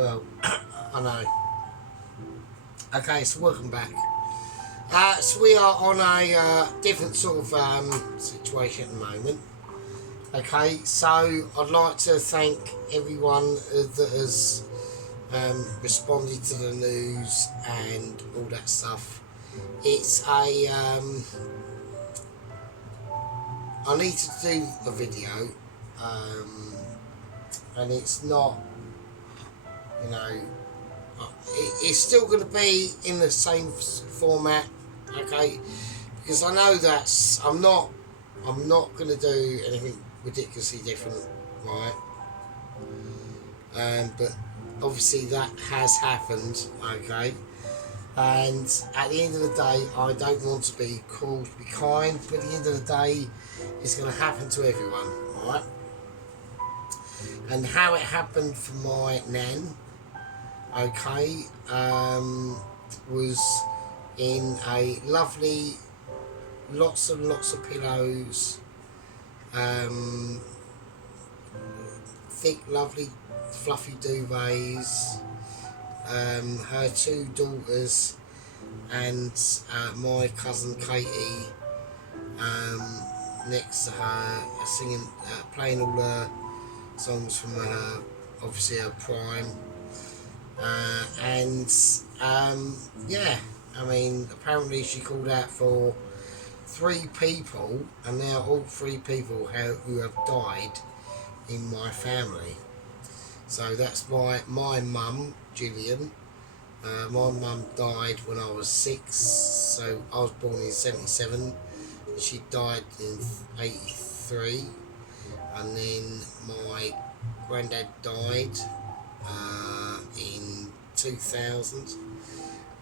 well. I know. Okay, so welcome back. So we are on a different sort of situation at the moment. Okay, so I'd like to thank everyone that has responded to the news and all that stuff. It's a I need to do a video, and it's not, you know, it's still going to be in the same format, okay? Because I know that's I'm not going to do anything ridiculously different, right? But obviously that has happened, okay? And at the end of the day, I don't want to be cruel, to be kind, but at the end of the day, it's going to happen to everyone, alright? And how it happened for my nan, okay, was in a lovely, lots and lots of pillows, thick, lovely, fluffy duvets, her two daughters and my cousin Katie next to her, singing, playing all the songs from her, obviously her prime, and yeah, I mean, apparently she called out for 3 people, and now all 3 people who have died in my family. So that's my mum, Gillian. My mum died when I was 6, so I was born in 77. She died in 83, and then my granddad died in 2000.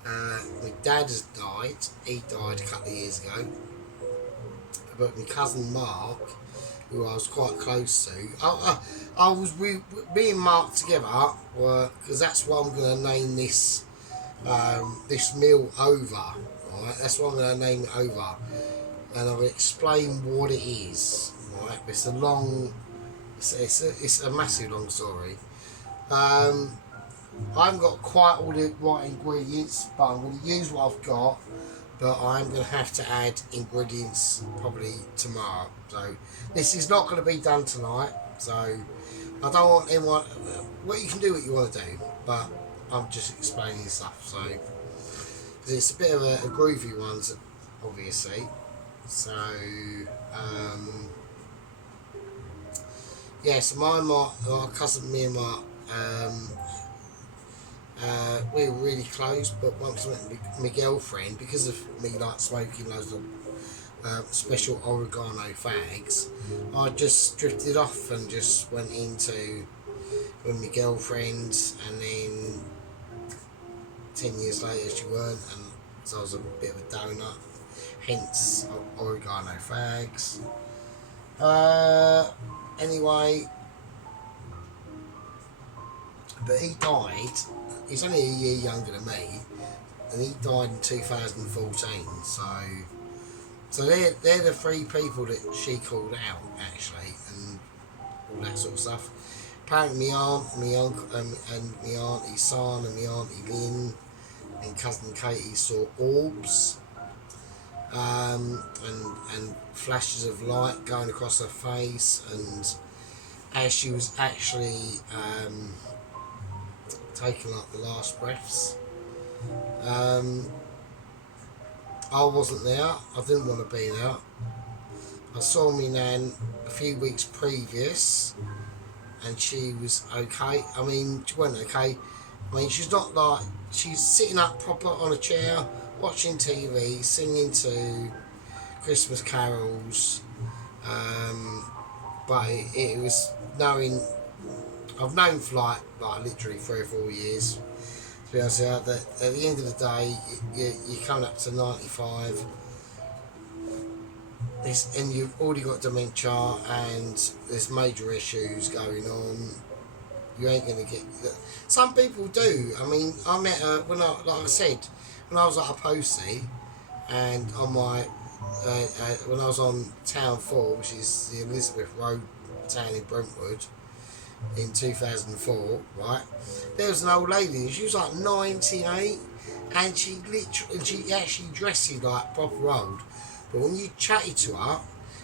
My dad has died. He died a couple of years ago. But my cousin Mark, who I was quite close to, me and Mark together, because that's what I'm going to name this this meal over. Right, that's what I'm going to name it over, and I'll explain what it is. Right, it's a long, it's a massive long story. I haven't got quite all the right ingredients, but I'm going to use what I've got. But I'm going to have to add ingredients probably tomorrow. So this is not going to be done tonight. So I don't want anyone. Well, you can do what you want to do, but I'm just explaining stuff. So because it's a bit of a groovy one, obviously. So yeah. So my cousin, me and Mark. We were really close, but once I went with my girlfriend, because of me like smoking loads of special oregano fags, I just drifted off and just went into with my girlfriend, and then 10 years later she weren't, and so I was a bit of a donut, hence oregano fags. Anyway, but he died. He's only a year younger than me, and he died in 2014. So they're the 3 people that she called out, actually, and all that sort of stuff. Apparently, my aunt, my uncle, and my auntie's son, and my auntie Lynn, and cousin Katie saw orbs, and flashes of light going across her face, and as she was actually taking like the last breaths. I wasn't there. I didn't want to be there. I saw me nan a few weeks previous, and she was okay. I mean, she wasn't okay. I mean, she's not like, she's sitting up proper on a chair, watching TV, singing to Christmas carols. But it was knowing, I've known for like literally 3 or 4 years, to be honest with you, that at the end of the day, you're coming up to 95, and you've already got dementia, and there's major issues going on. You ain't going to get... Some people do. I mean, I met her when like I said, when I was at a postie, and on my... when I was on Town 4, which is the Elizabeth Road town in Brentwood, in 2004, right? There was an old lady, and she was like 98, and she actually dressed like proper old. But when you chatted to her,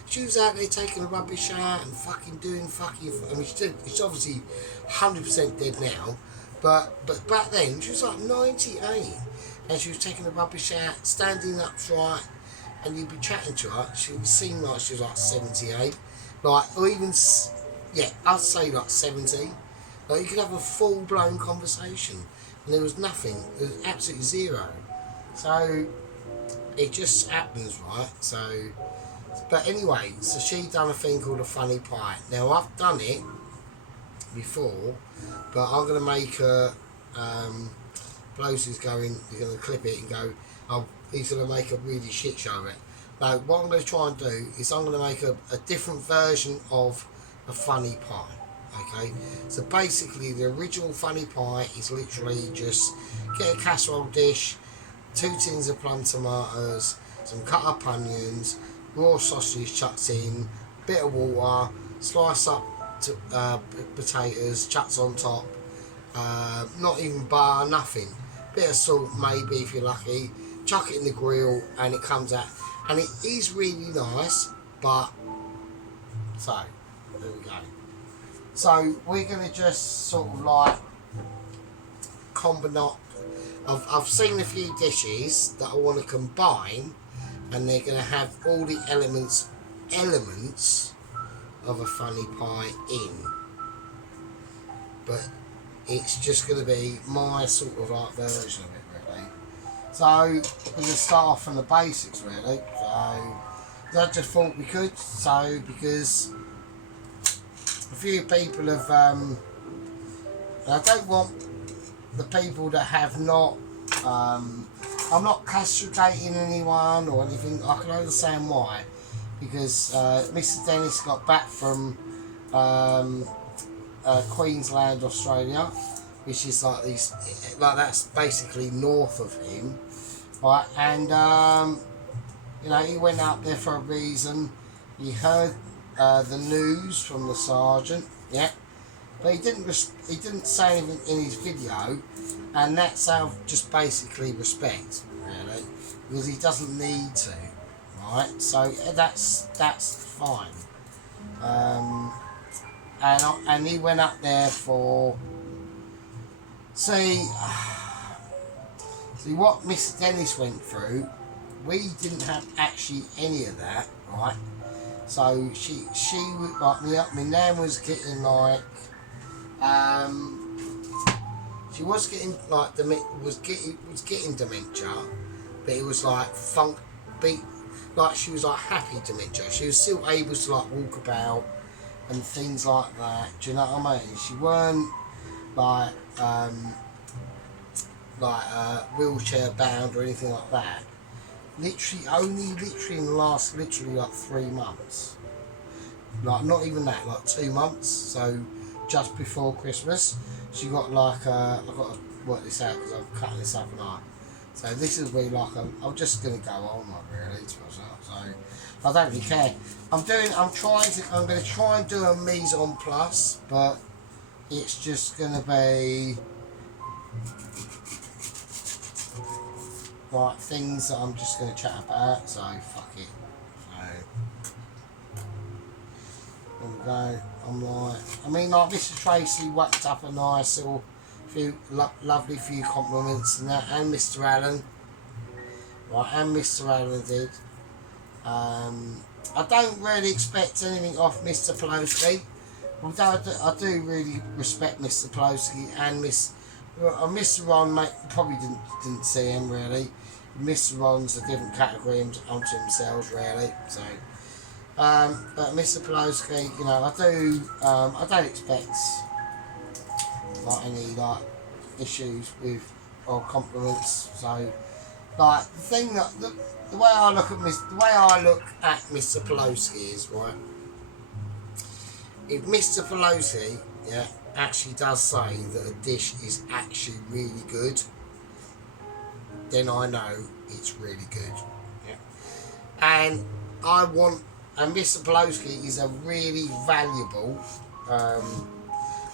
she was out there taking the rubbish out and fucking doing fucking. I mean, she's obviously 100% dead now, but back then she was like 98, and she was taking the rubbish out, standing upright, and you'd be chatting to her. She would seem like she was like 78, like or even yeah, I'd say like 70. Like you could have a full blown conversation, and there was nothing. There was absolutely zero. So it just happens, right? So, but anyway, so she done a thing called a funny pie. Now I've done it before, but I'm gonna make a. Blows is going. He's gonna clip it and go. Oh, he's gonna make a really shit show of it. Now what I'm gonna try and do is I'm gonna make a different version of a funny pie. Okay, so basically the original funny pie is literally just get a casserole dish, 2 tins of plum tomatoes, some cut up onions, raw sausage chucked in, bit of water, slice up potatoes, chucked on top, not even butter, nothing, bit of salt maybe if you're lucky, chuck it in the grill and it comes out, and it is really nice, but, so, there we go. So we're going to just sort of like combine. I've seen a few dishes that I want to combine, and they're going to have all the elements of a funny pie in. But it's just going to be my sort of like version of it, really. So we're going to start off from the basics, really. So I just thought we could. So because a few people have, I don't want the people that have not, I'm not castrating anyone or anything. I can understand why, because Mr. Dennis got back from Queensland, Australia, which is like these, like that's basically north of him, right? And you know, he went up there for a reason. He heard the news from the sergeant, yeah, but he didn't say anything in his video, and that's how just basically respect, really, because he doesn't need to, right? So that's fine. And he went up there for see what Mr. Dennis went through. We didn't have actually any of that, right? So she was like, my nan was getting like, she was getting like was getting dementia, but it was like like she was like happy dementia. She was still able to like walk about and things like that. Do you know what I mean? She weren't like wheelchair bound or anything like that. Literally in the last like 3 months, like not even that, like 2 months. So just before Christmas, she got like I've got to work this out because I'm cutting this up and half. So this is really like I'm just gonna go on like really to myself. So I don't really care. I'm gonna try and do a mise en place, but it's just gonna be like things that I'm just going to chat about, so fuck it. So I'm like, I mean, like Mr. Tracy whacked up a nice little lovely few compliments and that, and Mr. Allen, right, and Mr. Allen did. I don't really expect anything off Mr. Pelosi, although I do really respect Mr. Pelosi and Mr. Ron, mate, probably didn't see him really. Mr. Ron's a different category unto themselves, really. So, but Mr. Pelosi, you know, I don't expect like any like issues with or compliments. So, like the thing that the way I look at Mr. Pelosi is right. If Mr. Pelosi, yeah, actually does say that a dish is actually really good, then I know it's really good. Yeah. And Mr. Pelosi is a really valuable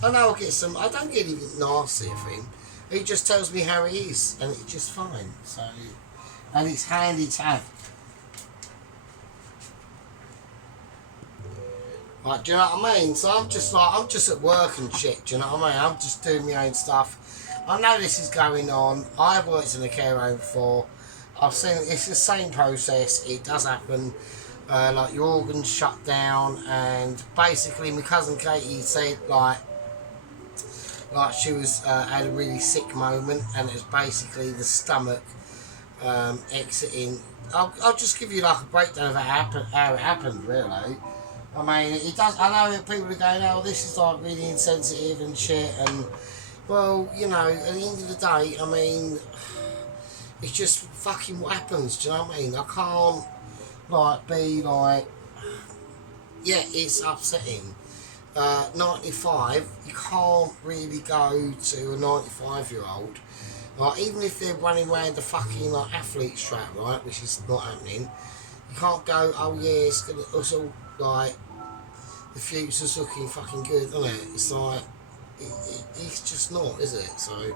I know I get some. I don't get anything nasty of him. He just tells me how he is, and it's just fine. So, and it's handy to have. Like, do you know what I mean? So I'm just at work and shit. Do you know what I mean? I'm just doing my own stuff. I know this is going on. I've worked in a care home before. I've seen it's the same process. It does happen. Like your organs shut down, and basically my cousin Katie said like she was had a really sick moment, and it was basically the stomach exiting. I'll just give you like a breakdown of how it happened really. I mean, it does. I know that people are going, "Oh, this is like really insensitive and shit," and well, you know, at the end of the day, I mean, it's just fucking what happens. Do you know what I mean? I can't like be like, yeah, it's upsetting. 95, you can't really go to a 95-year-old. Like, even if they're running around the fucking like athlete strap, right, which is not happening. You can't go, oh yeah, it's all like the future's looking fucking good, isn't it? It's like it's just not, is it? So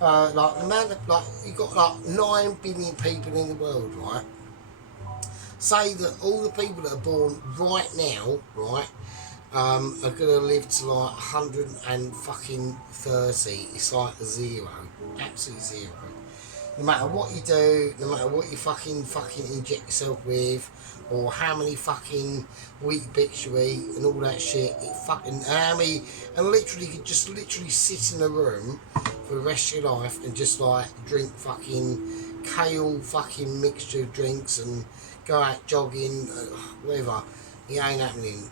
like the amount of like you've got like 9 billion people in the world, right? Say that all the people that are born right now, right, are gonna live to like 130. It's like a zero, absolute zero. No matter what you do, no matter what you fucking inject yourself with, or how many fucking wheat bits you eat and all that shit, it fucking and literally you could just literally sit in a room for the rest of your life and just like drink fucking kale fucking mixture drinks and go out jogging, whatever. It ain't happening.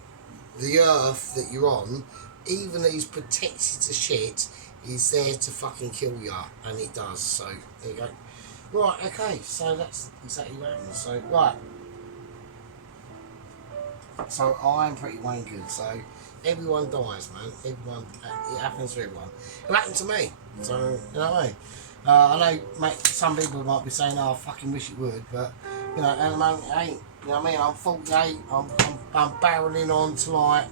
The earth that you're on, even though it's protected to shit, is there to fucking kill you, and it does. So there you go. Right, okay, so that's exactly what happens. So right, so I'm pretty wankered. So everyone dies, man. Everyone, it happens to everyone. It happened to me. So you know what I mean. I know, mate. Some people might be saying, "Oh, I fucking wish it would," but you know, at the moment it ain't. You know what I mean? I'm 48. I'm barreling on to like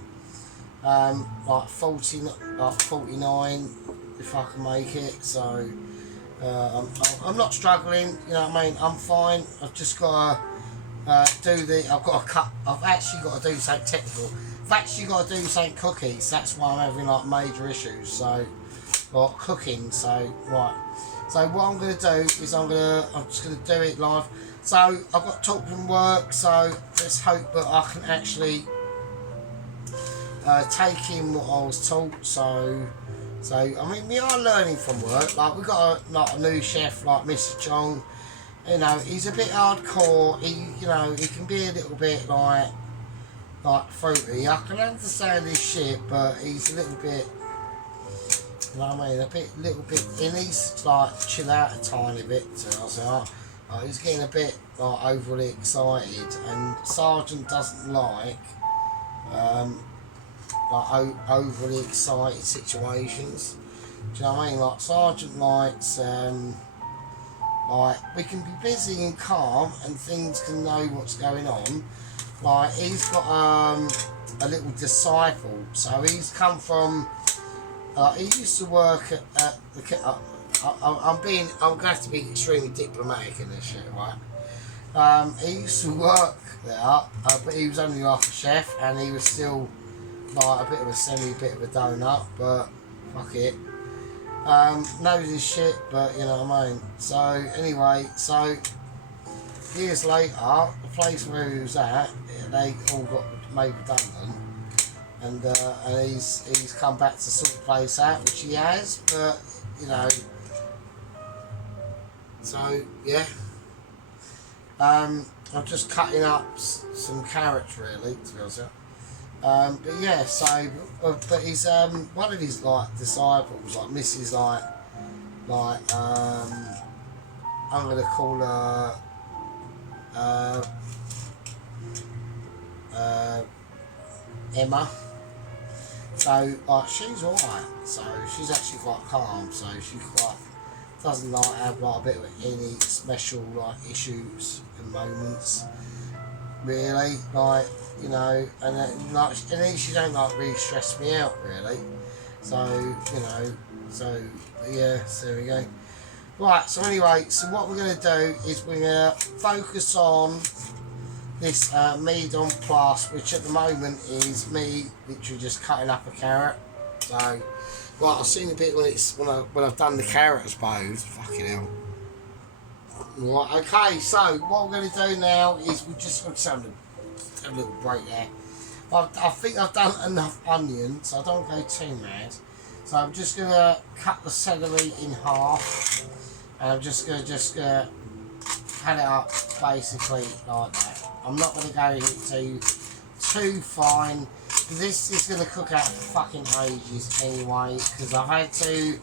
40, like 49 if I can make it. So I'm not struggling. You know what I mean? I'm fine. I've just got to I've got to cut. I've actually got to do something technical. I've actually got to do something cookies. That's why I'm having like major issues. So, like cooking. So right. So what I'm going to do is I'm just going to do it live. So I've got to talk from work. So let's hope that I can actually take in what I was taught. So I mean, we are learning from work. Like we've got a new chef like Mr. Chong. You know, he's a bit hardcore. He can be a little bit like fruity. I can understand his shit, but he's a little bit. You know what I mean? Little bit. He needs to like chill out a tiny bit. So I was like, he's getting a bit like overly excited, and Sergeant doesn't like overly excited situations. Do you know what I mean? Like Sergeant likes like we can be busy and calm, and things can know what's going on. Like he's got a little disciple, so he's come from. He used to work at the. I'm going to have to be extremely diplomatic in this shit, right? He used to work there, but he was only like a chef, and he was still like a bit of a bit of a donut, but fuck it. Knows his shit, but you know what I mean. So anyway, so years later, the place where he was at, they all got made redundant. And he's come back to sort the place out, which he has, but you know. So yeah, I'm just cutting up some carrots really, to be honest. But yeah, so but he's one of his like disciples, like Mrs. I'm gonna call her Emma. So like she's alright. So she's actually quite calm. So she doesn't like have like a bit of any special like issues and moments. Really, like you know, and then she don't like really stress me out really. So, you know, so yeah, so there we go. Right, so anyway, so what we're going to do is we're going to focus on this medium plus, which at the moment is me literally just cutting up a carrot. So, right, I've seen a bit when I've done the carrot, I suppose. Fucking hell. Right, okay, so what we're going to do now is we're just going to have a little break there. I think I've done enough onion, so I don't go too mad. So I'm just going to cut the celery in half, and I'm just going to cut it up basically like that. I'm not going to go too fine. This is going to cook out for fucking ages anyway, because I've had to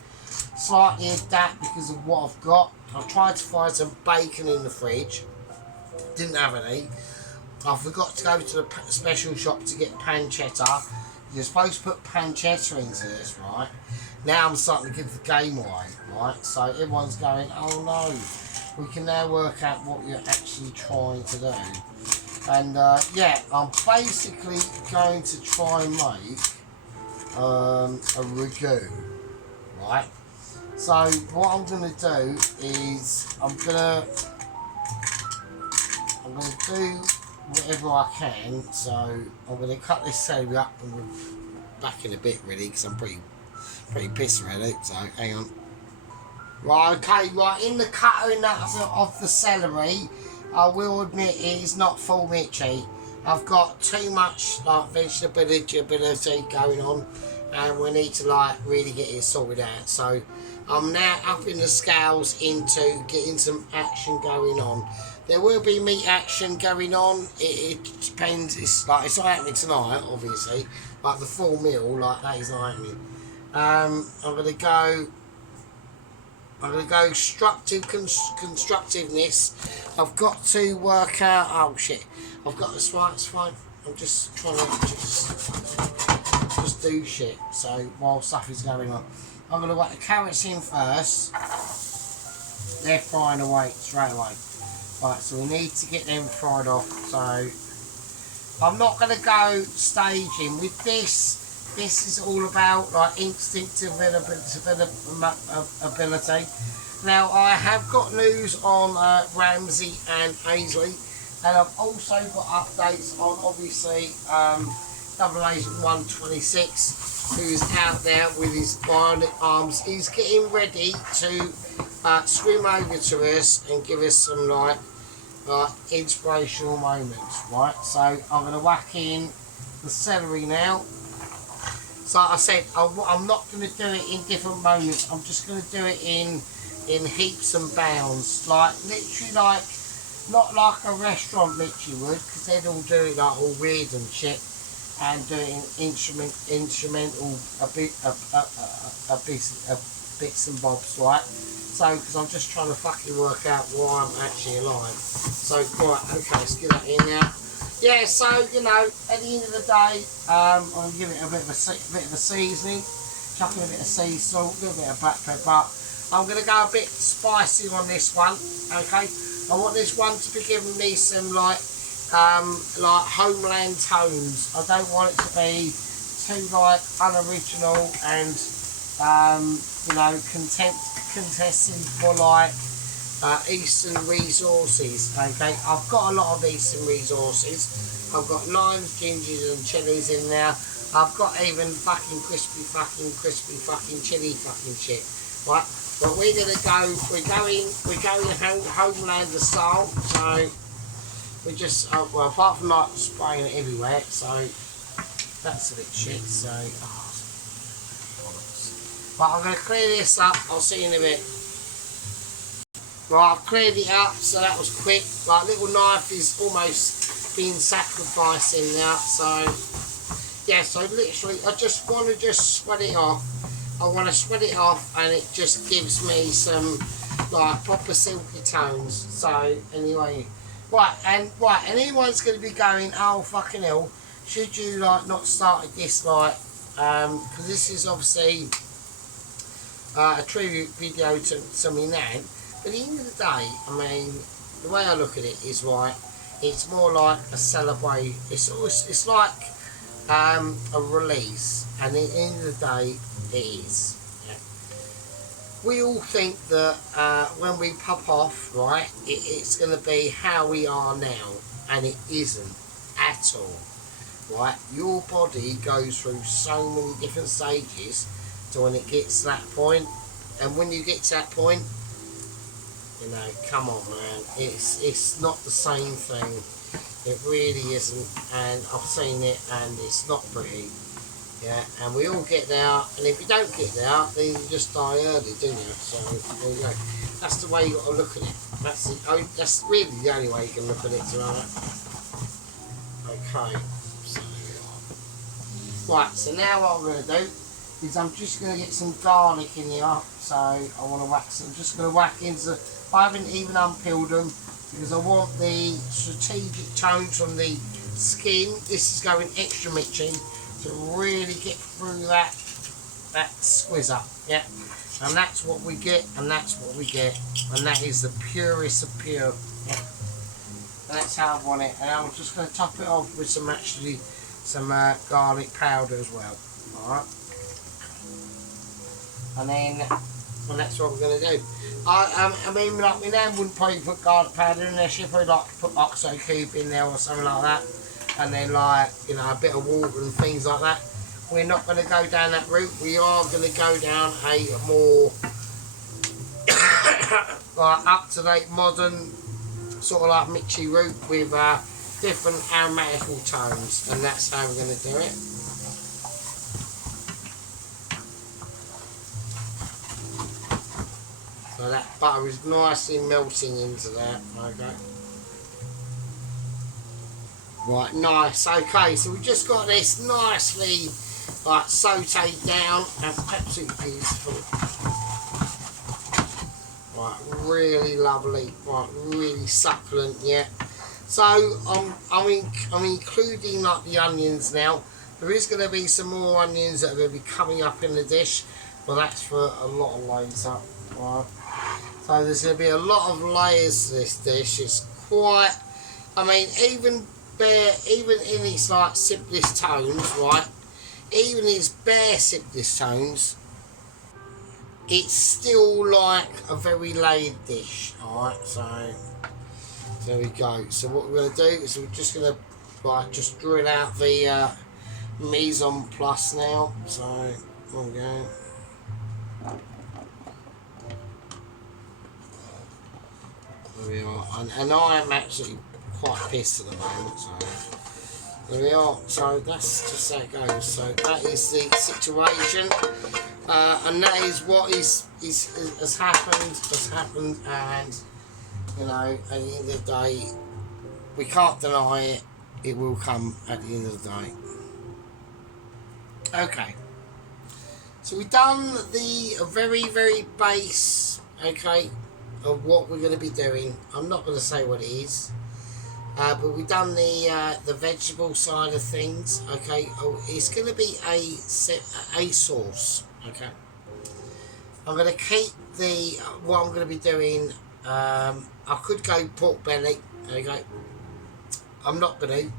slightly adapt because of what I've got. I've tried to find some bacon in the fridge, didn't have any. I forgot to go to the special shop to get pancetta. You're supposed to put pancetta into this, right? Now I'm starting to give the game away, right? So everyone's going, oh no, we can now work out what you're actually trying to do. And yeah, I'm basically going to try and make a ragu, right? So what I'm going to do is I'm going to do whatever I can. So I'm going to cut this celery up, and we'll back in a bit really, because I'm pretty pissed already. So hang on. Right, okay, right, in the cutting of the celery, I will admit it is not full Mitchy. I've got too much like vegetability going on, and we need to like really get it sorted out. So I'm now up in the scales into getting some action going on. There will be meat action going on. It depends. It's not happening tonight, obviously. Like the full meal, like that is not happening. I'm gonna go constructiveness. I've got to work out. Oh shit! I've got this right. It's fine. I'm just trying to just do shit. So while stuff is going on, I'm gonna whack the carrots in first. They're frying away straight away. Right, so we need to get them fried off. So I'm not gonna go staging with this. This is all about like instinctive ability. Now I have got news on Ramsey and Ainsley, and I've also got updates on obviously Double Agent 126, who's out there with his bionic arms. He's getting ready to swim over to us and give us some like inspirational moments, right? So I'm going to whack in the celery now. So I said I'm not going to do it in different moments. I'm just going to do it in heaps and bounds, like literally like not like a restaurant literally would, because they'd all do it like all weird and shit, and do it in instrumental bits and bobs, right? So because I'm just trying to fucking work out why I'm actually alive. So right, okay, let's get that in now. Yeah, so you know, at the end of the day, I'm gonna give it a bit of a seasoning, chuck in a bit of sea salt, a little bit of black pepper. I'm gonna go a bit spicy on this one. Okay, I want this one to be giving me some like homeland tones. I don't want it to be too like unoriginal and you know, contesting for like eastern resources. Okay, I've got a lot of eastern resources. I've got limes, gingers and chilies in there. I've got even fucking crispy fucking chili fucking shit, right? But we're going homeland style. So we just well, apart from like spraying it everywhere, so that's a bit shit. So but I'm going to clear this up. I'll see you in a bit. Right, I've cleared it up, so that was quick. Like, little knife is almost being sacrificed in there. So, yeah, so literally, I just want to sweat it off. I want to sweat it off, and it just gives me some, like, proper silky tones. So, anyway, right, and anyone's going to be going, oh, fucking hell, should you, like, not started this, like, because this is obviously a tribute video to me nan. But at the end of the day, I mean, the way I look at it is right. It's more like a celebration. It's like a release, and at the end of the day, it is. Yeah. We all think that when we pop off, right, it's going to be how we are now, and it isn't at all. Right, your body goes through so many different stages to when it gets to that point, and when you get to that point, you know, come on, man, it's not the same thing. It really isn't, and I've seen it, and it's not pretty. Yeah, and we all get there, and if you don't get there, then you just die early, don't you? So there you go. That's the way you got to look at it. That's really the only way you can look at it, right? Okay. Right, so now what I'm going to do is I'm just going to get some garlic in here. So I want to wax them. I'm just going to whack into, I haven't even unpeeled them because I want the strategic tones from the skin. This is going extra mitchy to really get through that squizzer. Yeah, and that's what we get, and that's what we get, and that is the purest of pure. Yeah. And that's how I want it, and I'm just going to top it off with some garlic powder as well. Alright, and that's what we're going to do. I mean, like, my nan wouldn't probably put garlic powder in there. She'd probably like to put oxo cube in there or something like that, and then, like, you know, a bit of water and things like that. We're not going to go down that route. We are going to go down a more like up-to-date, modern, sort of like Mitchy route with different aromatical tones, and that's how we're going to do it. So that butter is nicely melting into there. Okay. Right, nice. Okay, so we've just got this nicely like sauteed down and absolutely beautiful. Right, really lovely. Right, really succulent. Yeah. So I'm including like the onions now. There is going to be some more onions that are going to be coming up in the dish, but that's for a lot of later. Right. So there's going to be a lot of layers to this dish. It's quite, I mean, even in its like simplest tones, right? Even its bare simplest tones, it's still like a very layered dish. Alright, so there we go. So what we're going to do is we're just going to like just drill out the mise en place now. So there we go. There we are, and I am actually quite pissed at the moment, so there we are. So that's just how it goes. So that is the situation, and that is what has happened, and you know, at the end of the day, we can't deny it. It will come at the end of the day. Okay. So we've done the very base, okay, of what we're going to be doing. I'm not going to say what it is, but we've done the vegetable side of things. Okay, it's going to be a sauce. Okay, I'm going to keep what I'm going to be doing. I could go pork belly. Okay, I'm not going to.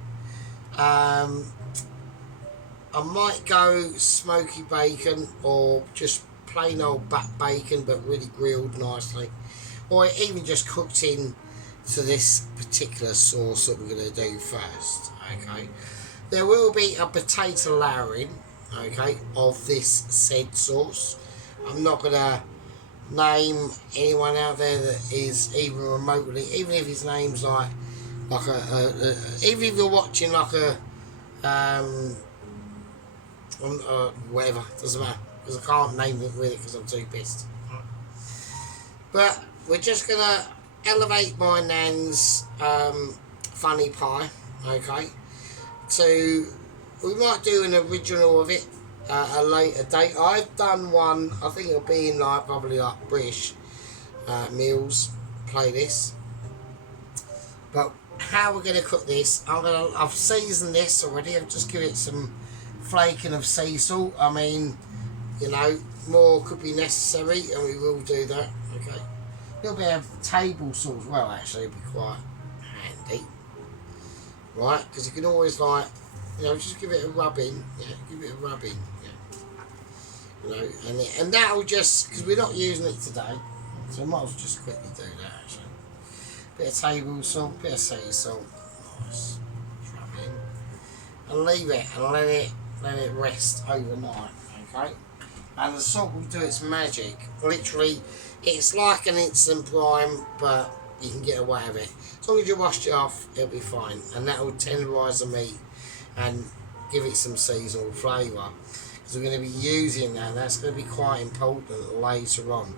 I might go smoky bacon or just plain old back bacon, but really grilled nicely, or even just cooked in to this particular sauce that we're going to do first. Okay, there will be a potato layering, okay, of this said sauce. I'm not going to name anyone out there that is even remotely, even if his name's like even if you're watching like a whatever, doesn't matter, because I can't name it really because I'm too pissed. But we're just gonna elevate my nan's funny pie, okay? So we might do an original of it a later date. I've done one, I think it'll be in like probably like British meals playlist. But how we're gonna cook this, I've seasoned this already. I've just given it some flaking of sea salt. I mean, you know, more could be necessary, and we will do that. Okay, a little bit of table salt as well. Actually, would be quite handy, right? Because you can always, like, you know, just give it a rubbing. Yeah, give it a rubbing. Yeah. You know, and that'll just, because we're not using it today, so I might as well just quickly do that actually. Bit of table salt, bit of sea salt, nice. Rub it in. And leave it and let it rest overnight, okay? And the salt will do its magic. Literally, it's like an instant brine, but you can get away with it. As long as you wash it off, it'll be fine. And that will tenderise the meat and give it some seasonal flavour. Because we're going to be using that, and that's going to be quite important later on.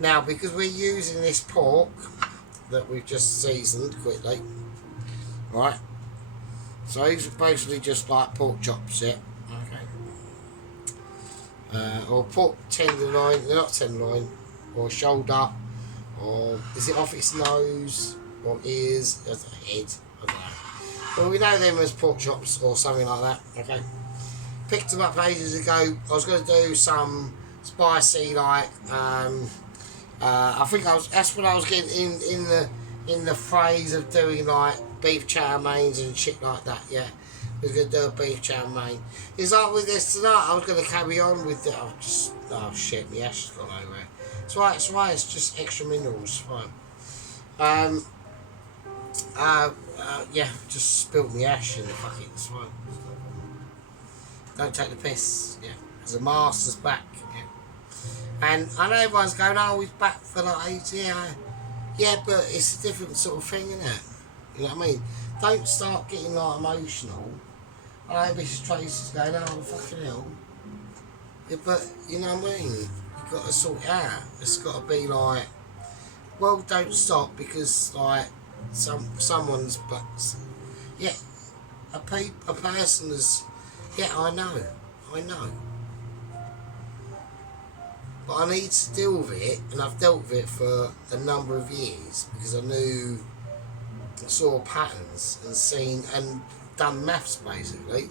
Now, because we're using this pork that we've just seasoned quickly, right? So these are basically just like pork chops, yeah? Okay. Or pork tenderloin, they're not tenderloin, or shoulder, or is it off its nose, or ears, or head, I don't know. Well, we know them as pork chops or something like that, okay? Picked them up ages ago. I was going to do some spicy, like, I think that's when I was getting in the phrase of doing like beef chow mains and shit like that, yeah. I was going to do a beef chow mein. It's like with this tonight, I was going to carry on with it. Oh shit, my ash has gone over. It's right, it's just extra minerals, fine. Yeah, just spilled my ash in the bucket, it's fine. Don't take the piss, yeah. Because the master's back, yeah. And I know everyone's going, oh, he's back for like 8 years. Yeah, but it's a different sort of thing, isn't it? You know what I mean? Don't start getting like emotional. I know Mrs. Tracy's going, oh, fucking hell. Yeah, but, you know what I mean? You've got to sort it out. It's got to be like, well, don't stop because, like, someone's, but, yeah, a person is, yeah, I know. But I need to deal with it, and I've dealt with it for a number of years because I saw patterns and seen and done maths basically.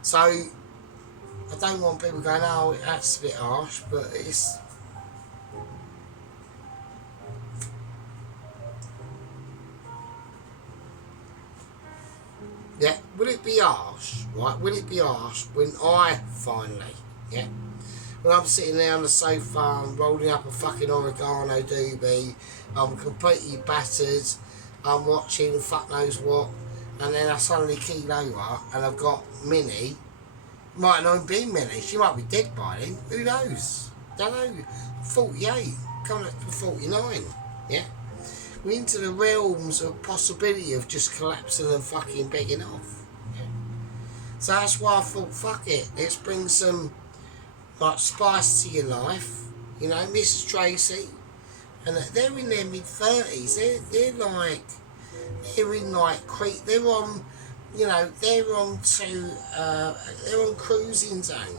So I don't want people going, oh, that's a bit harsh, but it's. Yeah, will it be harsh, right? Will it be harsh when I finally, yeah? When I'm sitting there on the sofa, I'm rolling up a fucking oregano doobie, I'm completely battered, I'm watching fuck knows what, and then I suddenly keel over and I've got Minnie. Might not be Minnie, she might be dead by then, who knows? Don't know. 48, coming up to 49, yeah? We're into the realms of possibility of just collapsing and fucking begging off. Yeah? So that's why I thought, fuck it, let's bring some like spice to your life, you know, Mrs. Tracy, and they're in their mid-30s, they're on, you know, they're on cruising zone,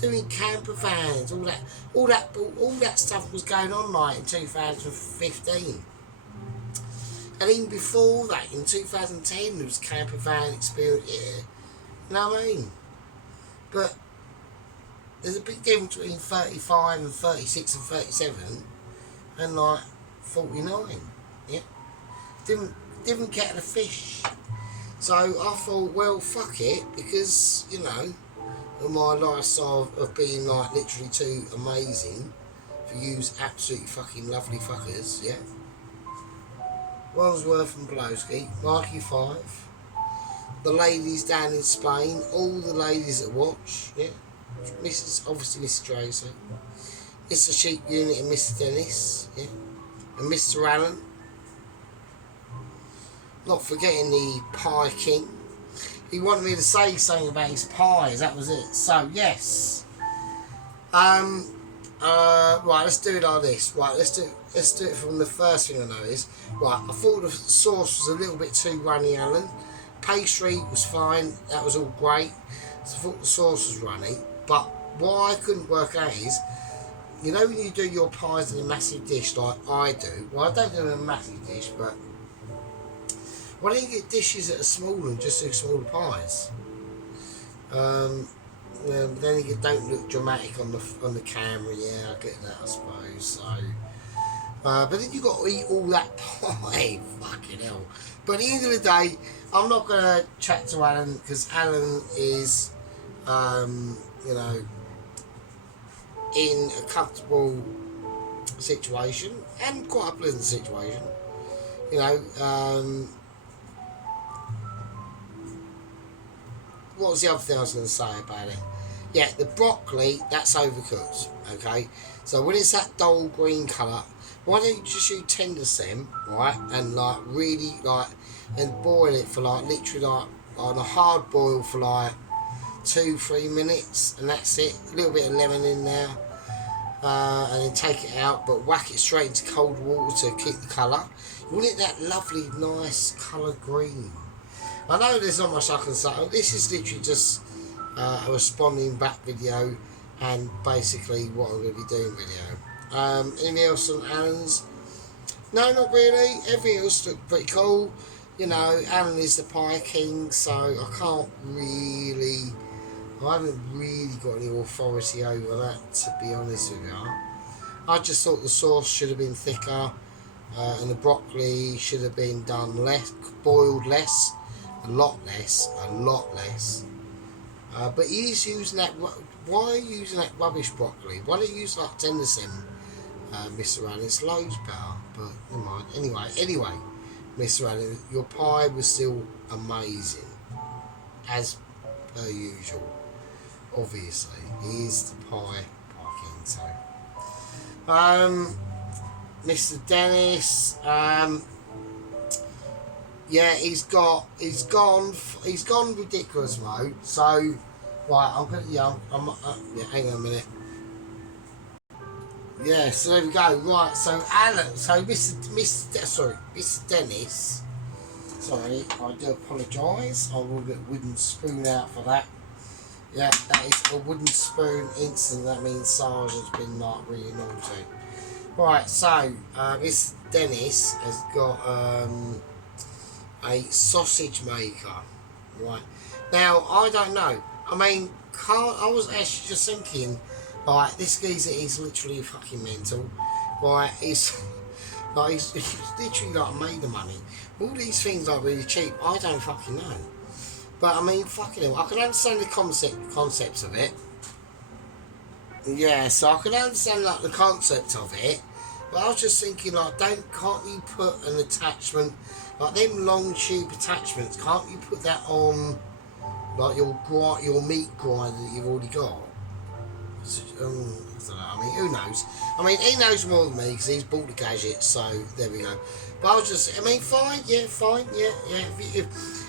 doing camper vans, all that stuff was going on like in 2015, and even before that, in 2010, there was camper van experience here, you know what I mean, but there's a big difference between 35 and 36 and 37 and like 49, yeah? Different kettle of fish. So I thought, well, fuck it, because, you know, my lifestyle of being like literally too amazing for yous absolutely fucking lovely fuckers, yeah? Wandsworth and Pulaski, Marky 5, the ladies down in Spain, all the ladies that watch, yeah? Obviously Mr. Tracy, Mr. Sheep Unit and Mr. Dennis, yeah, and Mr. Allen. Not forgetting the Pie King. He wanted me to say something about his pies. That was it. So yes. Right. Let's do it like this. Right. Let's do it from the first thing I noticed. Right. I thought the sauce was a little bit too runny, Alan. Pastry was fine. That was all great. So I thought the sauce was runny. But what I couldn't work out is, you know when you do your pies in a massive dish like I do, well I don't do it in a massive dish, but why don't you get dishes that are smaller and just do smaller pies? But then you don't look dramatic on the camera, yeah, I get that I suppose, so. But then you've got to eat all that pie, fucking hell. But at the end of the day, I'm not going to chat to Alan, because Alan is, you know, in a comfortable situation and quite a pleasant situation. You know, what was the other thing I was going to say about it? Yeah, the broccoli, that's overcooked, okay? So when it's that dull green colour, why don't you just use tender stem, right? And like really like, and boil it for like literally like on a hard boil for like 2-3 minutes, and that's it. A little bit of lemon in there, and then take it out, but whack it straight into cold water to keep the colour. You want it that lovely, nice colour green. I know there's not much I can say. This is literally just a responding back video and basically what I'm going to be doing video. Anything else on Alan's? No, not really. Everything else looked pretty cool. You know, Alan is the pie king, so I haven't really got any authority over that, to be honest with you. I just thought the sauce should have been thicker, and the broccoli should have been done less, boiled less, a lot less. But he's using that. Why are you using that rubbish broccoli? Why don't you use like tender stem, Mr. Allen? It's loads better, but never mind. Anyway, Mr. Allen, your pie was still amazing, as per usual. Obviously, he is the pie king. So, Mr. Dennis, yeah, he's gone ridiculous mode. So, right, I'm gonna, yeah, hang on a minute. Yeah, so there we go. Right, so Alan, so Mr. Dennis. Sorry, I do apologise. I will get a wooden spoon out for that. Yeah, that is a wooden spoon incident. That means Sergeant's been like really naughty. Right, so Mr. Dennis has got a sausage maker. Right, now I don't know. I mean, I was actually just thinking, like, this geezer is literally fucking mental. Right, he's literally like made of money. All these things are really cheap. I don't fucking know. But I mean, fucking hell, I can understand the concepts of it. Yeah, so I can understand like the concept of it. But I was just thinking, like, can't you put an attachment, like them long tube attachments? Can't you put that on, like your meat grinder that you've already got? I don't know. I mean, who knows? I mean, he knows more than me because he's bought the gadget. So there we go. But I was just, I mean, fine, yeah. If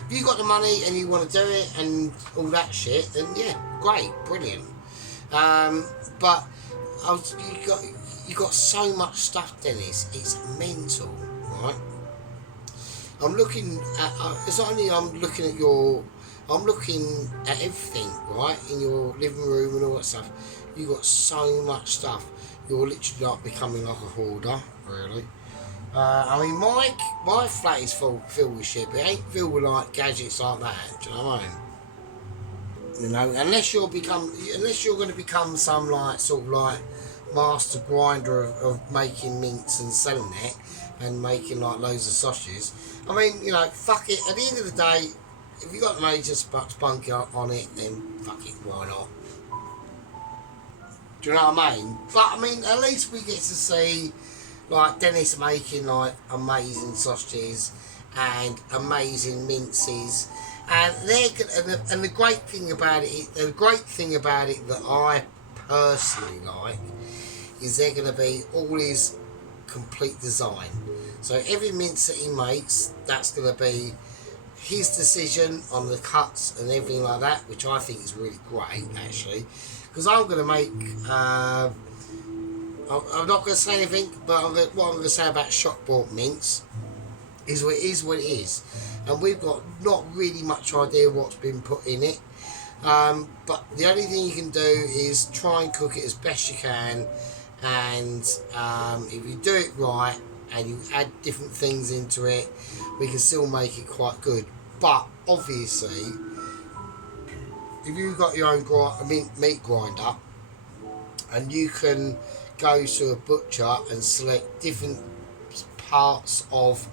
you got the money and you want to do it and all that shit, then yeah, great, brilliant. But you got so much stuff, Dennis. It's mental, right? I'm looking at. It's not only I'm looking at everything, right, in your living room and all that stuff. You got so much stuff. You're literally like becoming like a hoarder, really. I mean, my flat is filled with shit, but it ain't filled with like gadgets like that. Do you know what I mean? You know, unless you're going to become some like sort of like master grinder of making mince and selling it and making like loads of sausages. I mean, you know, fuck it. At the end of the day, if you got the money to spunk on it, then fuck it, why not? Do you know what I mean? But I mean, at least we get to see like Dennis making like amazing sausages and amazing minces, and the great thing about it that I personally like is they're going to be all his complete design. So every mince that he makes, that's going to be his decision on the cuts and everything like that, which I think is really great actually, because I'm going to make I'm not going to say anything, but what I'm going to say about shop bought mince is what it is, and we've got not really much idea what's been put in it, but the only thing you can do is try and cook it as best you can, and if you do it right and you add different things into it, we can still make it quite good. But obviously, if you've got your own meat grinder, and you can go to a butcher and select different parts of,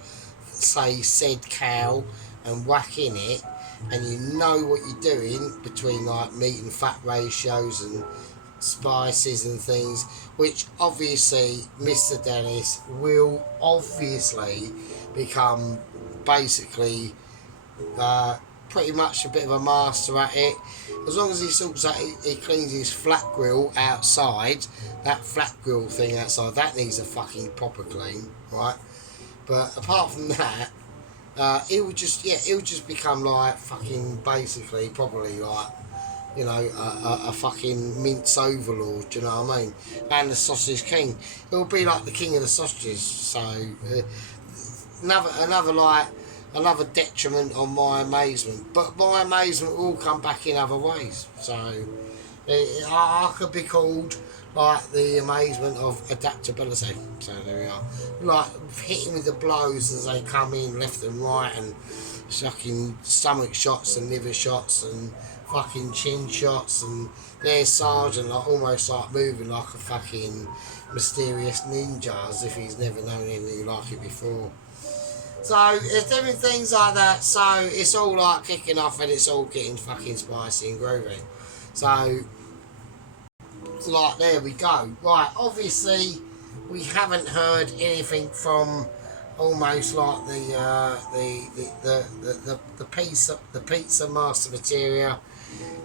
say, said cow and whack in it, and you know what you're doing between like meat and fat ratios and spices and things, which obviously Mr. Dennis will obviously become basically pretty much a bit of a master at it. As long as he sorts out, he cleans his flat grill outside, that flat grill thing outside, that needs a fucking proper clean, right? But apart from that, he'll just become like fucking basically probably like, you know, a fucking mince overlord, do you know what I mean? And the sausage king. He'll be like the king of the sausages. So another detriment on my amazement. But my amazement will come back in other ways. So I could be called like the amazement of adaptability. So there we are. Like hitting with the blows as they come in left and right, and fucking stomach shots and liver shots and fucking chin shots, and there's Sergeant like almost like moving like a fucking mysterious ninja as if he's never known anything like it before. So it's different things like that. So it's all like kicking off and it's all getting fucking spicy and groovy. So like there we go. Right, obviously we haven't heard anything from almost like the pizza master material,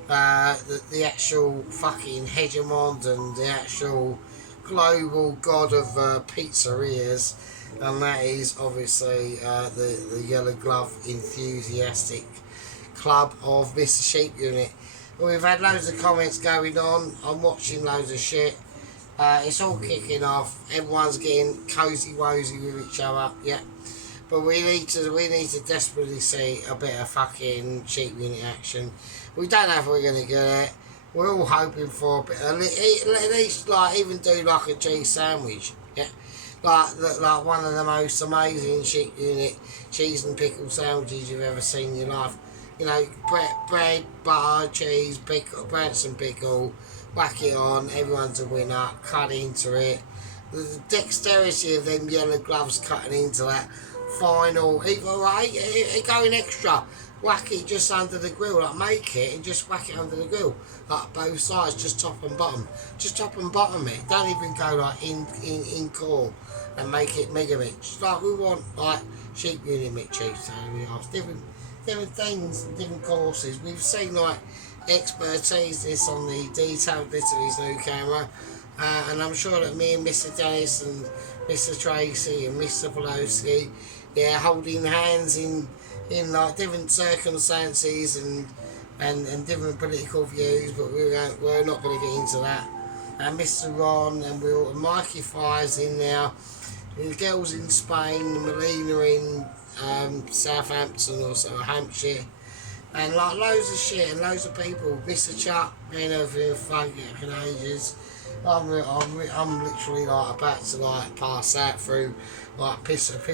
the actual fucking hegemon and the actual global god of pizzerias, and that is obviously the Yellow Glove Enthusiastic Club of Mr. Sheep Unit. We've had loads of comments going on. I'm watching loads of shit. It's all kicking off. Everyone's getting cozy wozy with each other. Yeah, but we need to desperately see a bit of fucking Sheep Unit action. We don't know if we're gonna get it. We're all hoping for a bit. At least like even do like a cheese sandwich. Yeah, like one of the most amazing Sheep Unit cheese and pickle sandwiches you've ever seen in your life. You know, bread, butter, cheese, pickle, bread and pickle, whack it on, everyone's a winner, cut into it. The dexterity of them yellow gloves cutting into that final, even going extra, whack it just under the grill, like make it and just whack it under the grill, like both sides, just top and bottom. Just top and bottom it, don't even go like in core and make it mega mix. Like we want like Sheep Unit mix cheese, so we are different things, different courses. We've seen like expertise this on the detailed bit of his new camera, and I'm sure that me and Mr. Dennis and Mr. Tracy and Mr. Pelosi, yeah, holding hands in like different circumstances and different political views, but we're not going to get into that. And Mr. Ron and Mikey Fires in there, and the girls in Spain, Melina in Southampton or Hampshire, and like loads of shit and loads of people. Mr. Chuck, man, over fucking ages. I'm literally like about to like pass out through like piss of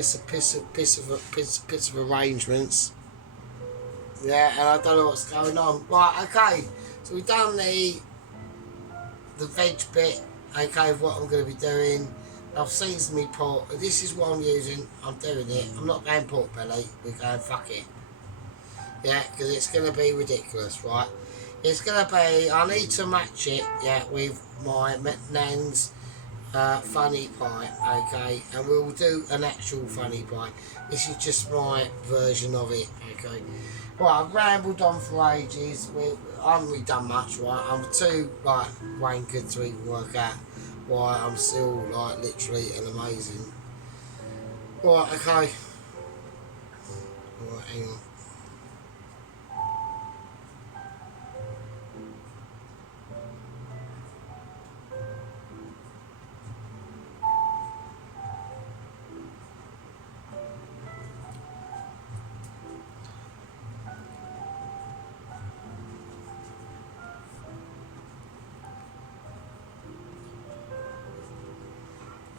arrangements. Yeah, and I don't know what's going on. Right, okay. So we've done the veg bit. Okay, of what I'm going to be doing. I've seasoned me pork. This is what I'm using. I'm doing it. I'm not going pork belly. We're going fuck it. Yeah, because it's going to be ridiculous, right? It's going to be, I need to match it, yeah, with my Nan's funny pie, okay? And we'll do an actual funny pie. This is just my version of it, okay? Right, I've rambled on for ages. I haven't really done much, right? I'm too, like, wankered to even work out why I'm still, like, literally and amazing. Right, okay. Right, hang on.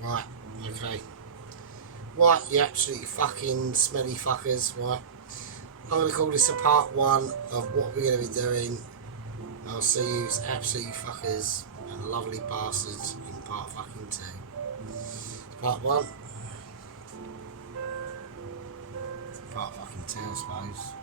Right, okay. Right, you absolutely fucking smelly fuckers, right. I'm going to call this a part 1 of what we're going to be doing. I'll see you absolutely fuckers and lovely bastards in part fucking 2. Part 1. Part fucking 2, I suppose.